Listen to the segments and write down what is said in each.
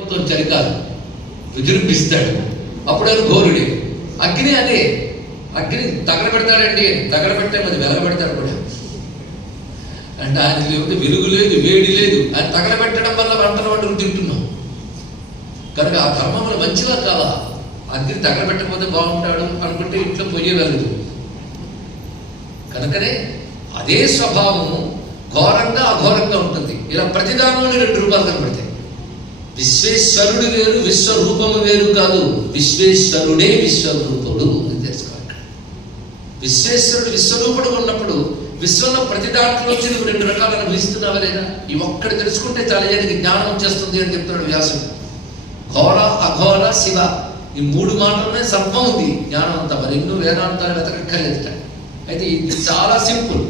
పోతుంది చలికాలం విజృంభిస్తాడు. అప్పుడు అది ఘోరుడే. అగ్ని అదే. అగ్ని తగలబెడతాడండి. తగలబెట్టే అది వెలగబెడతాడు కూడా. అంటే ఆయన లేకపోతే వెలుగు లేదు వేడి లేదు. ఆయన తగలబెట్టడం వల్ల వంటలు వంటలు తింటున్నాం. కనుక ఆ ధర్మంలో మంచిగా కావా? అగ్ని తగలబెట్టకపోతే బాగుంటాడు అనుకుంటే ఇంట్లో పొయ్యగలదు కనుకనే అదే స్వభావము ఘోరంగా అఘోరంగా ఉంటుంది. ఇలా ప్రతిదానంలో రెండు రూపాయలు కనబడతాయి. విశ్వేశ్వరుడు వేరు విశ్వరూపము వేరు కాదు. విశ్వేశ్వరుడే విశ్వరూపుడు అని తెలుసుకోవాలి. విశ్వేశ్వరుడు విశ్వరూపుడు ఉన్నప్పుడు విశ్వంలో ప్రతి దాంట్లోంచి నువ్వు రెండు రకాలు అనుభవిస్తున్నావా లేదా? ఈ ఒక్కటి తెలుసుకుంటే చాలా ఏనికి జ్ఞానం వచ్చేస్తుంది అని చెప్తున్నాడు వ్యాసుడు. ఘోర అఘోర శివ. ఈ మూడు మాటలనే సర్వం ఉంది. జ్ఞానం అంతా మరి ఎన్నో వేదాంతాలు వెతకక్కర్లేదు. అయితే ఇది చాలా సింపుల్.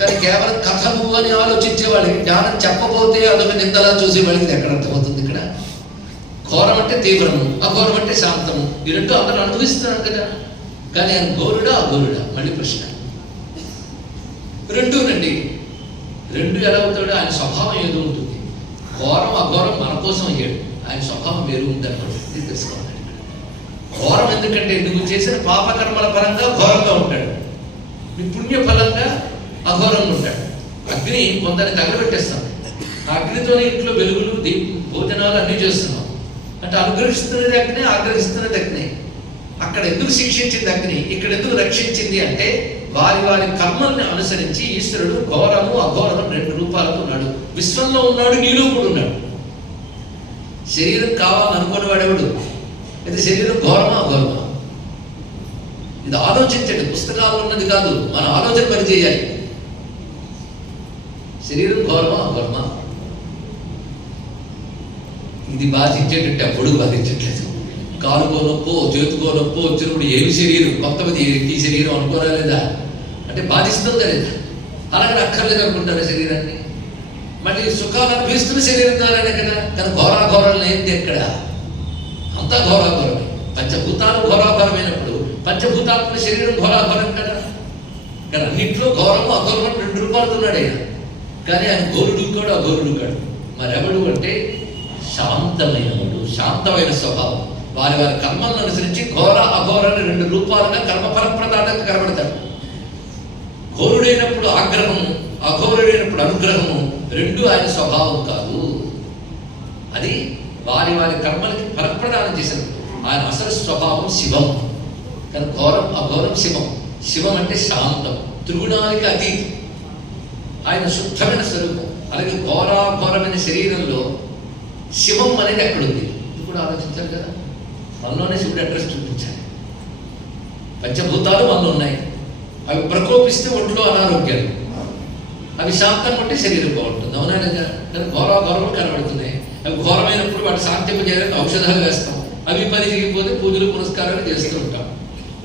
కానీ కేవలం కథలు అని ఆలోచించే వాళ్ళకి జ్ఞానం చెప్పబోతే అదొక నిందలా చూసే వాళ్ళకి ఎక్కడ అర్థమవుతుంది? ఘోరం అంటే తీవ్రము అఘోరం అంటే శాంతము. ఈ రెండు అందరూ అనుభవిస్తున్నాడు కదా. కానీ ఆయన ఘోరుడా అఘోరుడా? మళ్ళీ ప్రశ్న. రెండూనండి రెండు ఎలా అవుతాడు? ఆయన స్వభావం ఏదో ఉంటుంది. ఘోరం అఘోరం మన కోసం అయ్యాడు ఆయన స్వభావం వేరు ఉందన్నమాట ఇది తెలుసుకోవాలి. ఘోరం ఎందుకంటే నువ్వు చేసిన పాపకర్మల పరంగా ఘోరంగా ఉంటాడు. నీ పుణ్య ఫలంగా అఘోరంగా ఉంటాడు. అగ్ని కొందరిని తగలబెట్టేస్తాం. అగ్నితోనే ఇంట్లో వెలుగులు దీప భోజనాలు అన్నీ చేస్తున్నాం. అంటే అనుగ్రహిస్తున్నది అగ్ని ఆగ్రహిస్తున్నది అగ్ని అక్కడ ఎందుకు శిక్షించింది అగ్ని ఇక్కడ ఎందుకు రక్షించింది అంటే వారి వారి కర్మల్ని అనుసరించి ఈశ్వరుడు ఘోరము అఘోరము రెండు రూపాలతో ఉన్నాడు. విశ్వంలో ఉన్నాడు నీలో కూడా ఉన్నాడు. శరీరం కావాలనుకునే వాడేవాడు ఇది శరీరం ఘోరమా అఘోరమా? ఇది ఆలోచించండి. పుస్తకాలు ఉన్నది కాదు. మన ఆలోచన పని చేయాలి శరీరం ఘోరమా అఘోరమా? ఇది బాధించేటట్టు ఎప్పుడు బాధించట్లేదు. కాలుకో నొప్పో చేతుకో నొప్పో వచ్చినప్పుడు ఏమి శరీరం? కొత్తది ఈ శరీరం అనుకోరా లేదా? అంటే బాధిస్తుందా లేదా? అలాగే అక్కర్లేదు అనుకుంటారా శరీరాన్ని? మళ్ళీ సుఖాలు అనిపిస్తున్న శరీరం ద్వారానే కదా? కానీ ఘోరాఘోరాలు ఏంటి ఎక్కడ? అంతా ఘోరాఘోరమే. పంచభూతాలు ఘోరాఘోరమైనప్పుడు పంచభూతాత్మ శరీరం ఘోరాఘోరం కదా? కానీ అన్నింటిలో ఘోరము అఘోరము రెండు రూపాడుతున్నాడు ఆయన. కానీ ఆయన గోరుడు కూడా అఘోరుడు కాడు. మరెవడు అంటే శాంతమైనవాడు శాంతమైన స్వభావం. వారి వారి కర్మలను అనుసరించి ఘోర అఘోరని రెండు రూపాలుగా కర్మ ఫలప్రదానంగా కనబడతాడు. ఘోరుడైనప్పుడు ఆగ్రహము అఘోరుడైనప్పుడు అనుగ్రహము రెండు ఆయన స్వభావం కాదు. అది వారి వారి కర్మలకి పరప్రదానం చేసినప్పుడు ఆయన అసలు స్వభావం శివం. కానీ ఘోరం అఘోరం శివం. శివం అంటే శాంతం త్రిగుణానికి అతీతం. ఆయన శుద్ధమైన స్వరూపం. అలాగే ఘోరాఘోరమైన శరీరంలో శివం అనేది ఎక్కడుంది? ఇది కూడా ఆలోచించాలి కదా. మనలోనే శివుడు అడ్రస్ చూపించాలి. పంచభూతాలు మనలో ఉన్నాయి. అవి ప్రకోపిస్తే ఒంట్లో అనారోగ్యాలు. అవి శాంతంగా ఉంటే శరీరం బాగుంటుంది. అవునా కానీ ఘోరాఘోరం కనబడుతున్నాయి. అవి ఘోరమైనప్పుడు వాటి శాంతింపజేయడానికి ఔషధాలు వేస్తాం. అవి పని చేయకపోతే పూజలు పురస్కారాలు చేస్తూ ఉంటాం.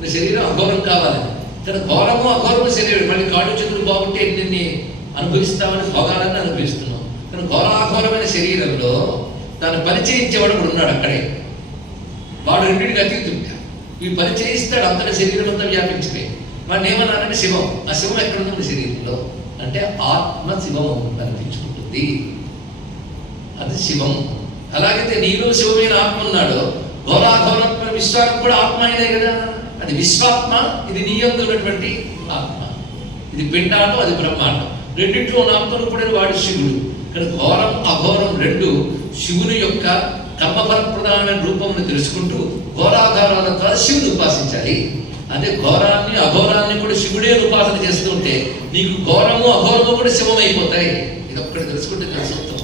శరీరం అఘోరం కావాలి. కానీ ఘోరము అఘోరము శరీరం. మళ్ళీ కాళ్ళు చేతులు బాగుంటే ఎన్ని అనుభవిస్తామని భోగాలన్నీ అనుభవిస్తున్నాం. కానీ ఘోరాఘోరమైన శరీరంలో దాన్ని పరిచయించేవాడు కూడా ఉన్నాడు అక్కడే. వాడు రెండింటికి అతీతుంటా ఇవి పని చేయిస్తాడు అంతటా శరీరం అంతా వ్యాపించిపోయి వాడిని ఏమన్నానంటే శివం ఆ శివం ఎక్కడ ఉంది శరీరంలో? అంటే ఆత్మ శివం అనిపించుకుంటుంది. అది శివం అలాగైతే నీలో శివమైన ఆత్మ ఉన్నాడో. ఘోరాఘోరాత్మ విశ్వాత్మ కూడా ఆత్మ అయినే కదా. అది విశ్వాత్మ ఇది నీ ఉన్నటువంటి ఆత్మ. ఇది పిండాటం అది బ్రహ్మాండం. రెండింటిలో ఉన్న ఆత్మరూపుడైన వాడు శివుడు. ఇక్కడ ఘోరం అఘోరం రెండు శివుని యొక్క కర్మఫలప్రదానమైన రూపమును తెలుసుకుంటూ ఘోరాఘోరాల ద్వారా శివుని ఉపాసించాలి. అదే ఘోరాన్ని అఘోరాన్ని కూడా శివుడే ఉపాసన చేస్తుంటే నీకు ఘోరము అఘోరము కూడా శివమైపోతాయి. ఇది ఒక్కటి తెలుసుకుంటే నా సొంతం